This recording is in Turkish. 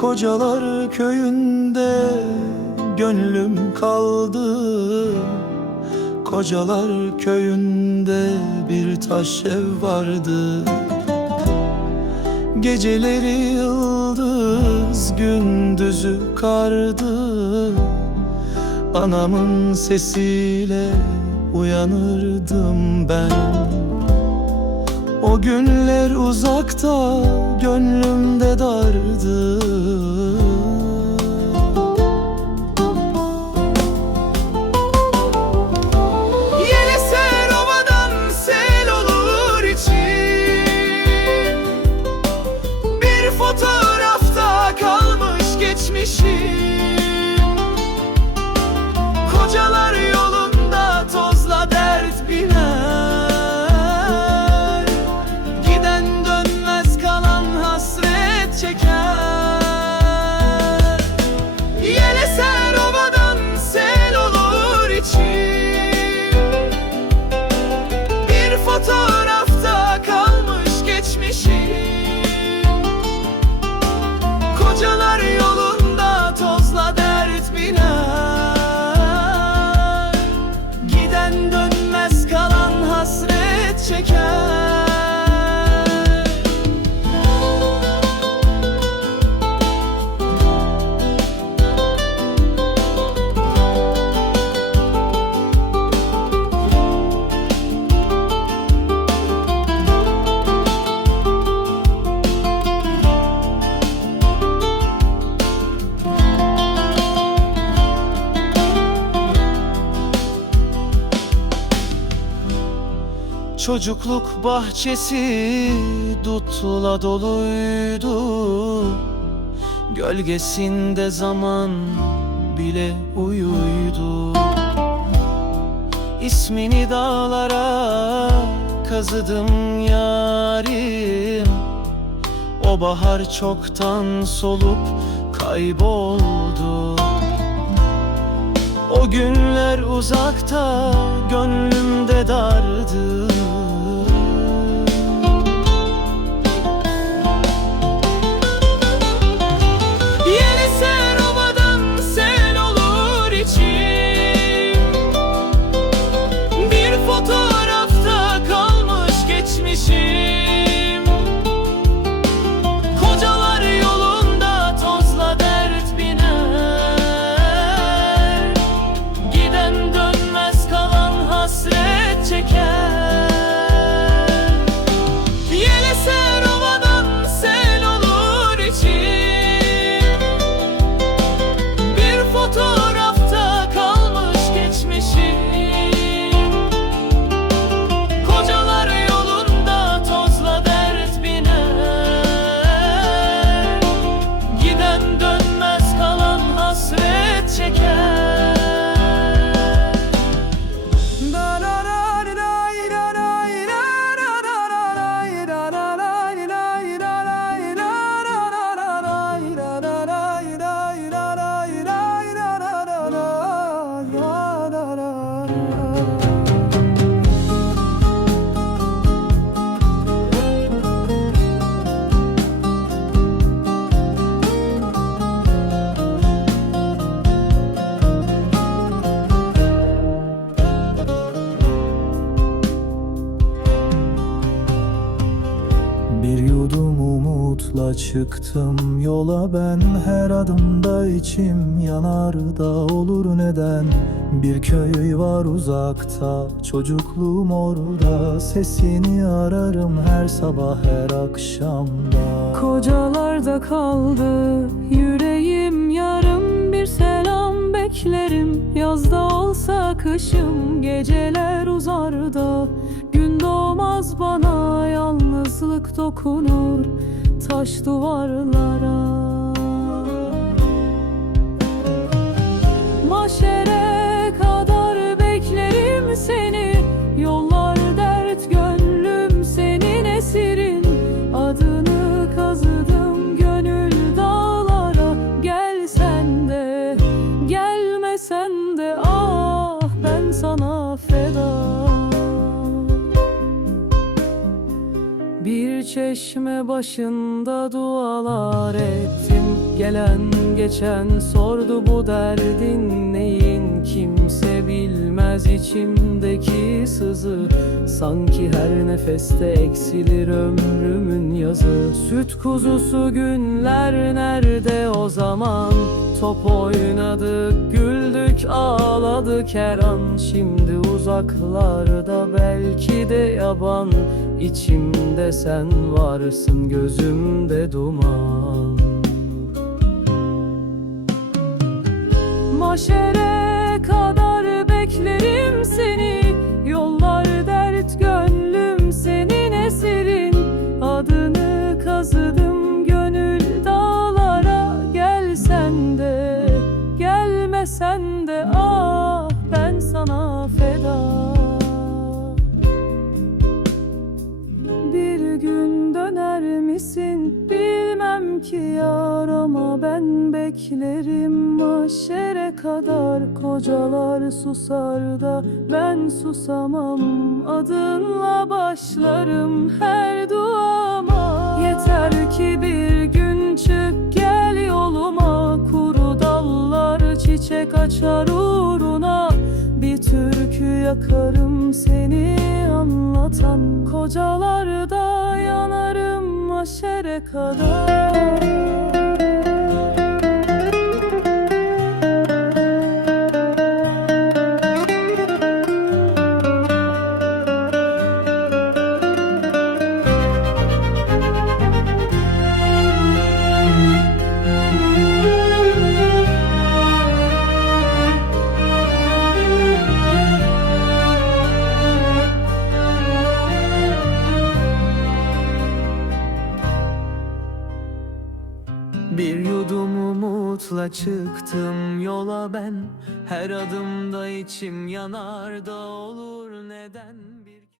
Kocalar köyünde gönlüm kaldı. Kocalar köyünde bir taş ev vardı. Geceleri yıldız gündüzü kardı. Anamın sesiyle uyanırdım ben O günler uzakta gönlümde dardı Çocukluk bahçesi dutla doluydu. Gölgesinde zaman bile uyuydu. İsmini dağlara kazıdım yarim. O bahar çoktan solup kayboldu o günler uzakta, gönlümde dardı Bir yudum umutla çıktım yola ben. Her adımda içim yanar da olur neden? Bir köy var uzakta çocukluğum orada. Sesini ararım her sabah her akşamda. Kocalarda kaldı yüreğim yarım bir selam beklerim. Yazda olsa kışım geceler uzar da Gün doğmaz bana yalnızlık dokunur taş duvarlara. Maşere çeşme başında dualar ettim. Gelen geçen sordu bu derdin neyin? Kimse bilmez içimdeki sızı. Sanki her nefeste eksilir ömrümün yazı. Süt kuzusu günler nerede o zaman? Top güldük, ağladık her an Şimdi uzaklarda belki de yaban. İçimde sen varsın, gözümde duman. Maşere yar ama ben beklerim. Maşere kadar kocalar susar da ben susamam. Adınla başlarım her duama. Yeter ki bir gün çık gel yoluma. Kuru dallar çiçek açar uğruna. Bir türkü yakarım seni anlatan. Kocalarda yanarım maşere kadar Bir yudum umutla çıktım yola ben. Her adımda içim yanar da olur neden